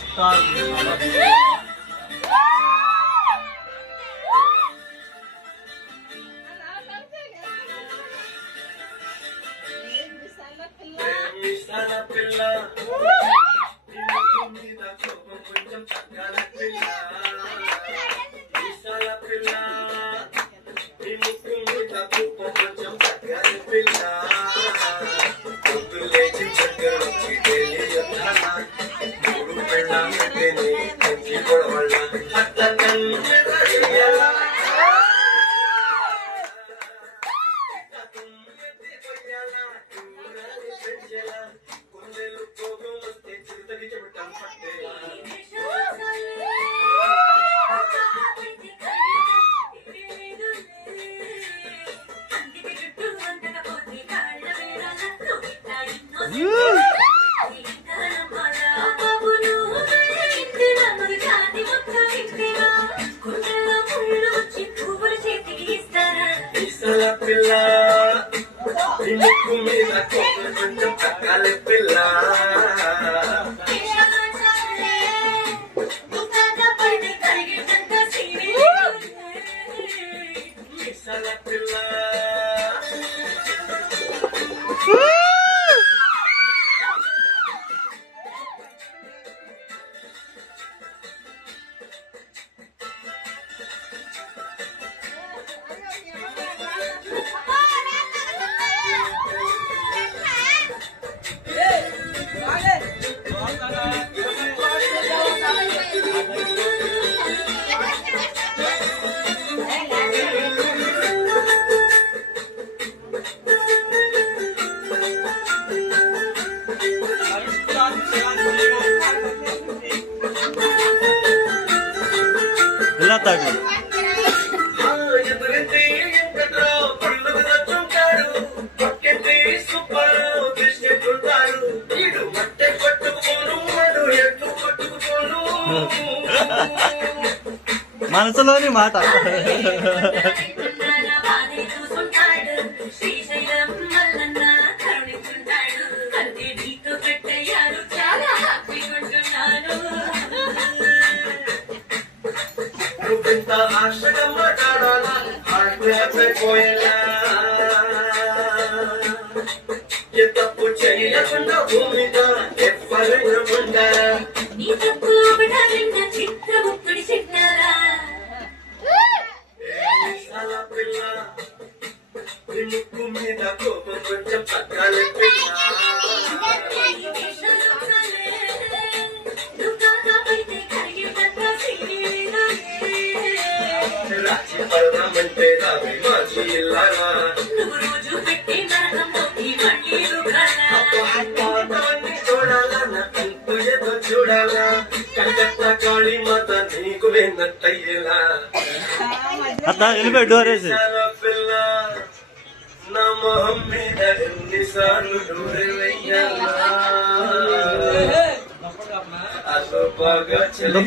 star పిల్ల కొంచెం చక్కాలి పిల్ల పిల్ల ఇలా తాగు మనసులోని మాట తప్పు చేయకుండా భూమిగా ఎవ్వరైనా ఉండారా ముక్కు మీద కోపం కొంచెం పక్కాలి రాజీ పడదామంటే రావి మాజీ ఇల్లారా చూడాలా నా కంటూ ఏదో చూడాలా కలకత్త కాళీ మాత నీకు విన్నట్టయ్యేలా పిల్ల నా మొహం మీద ఎన్నిసార్లు వెయ్యాలా అసలు బాగా చెల్లి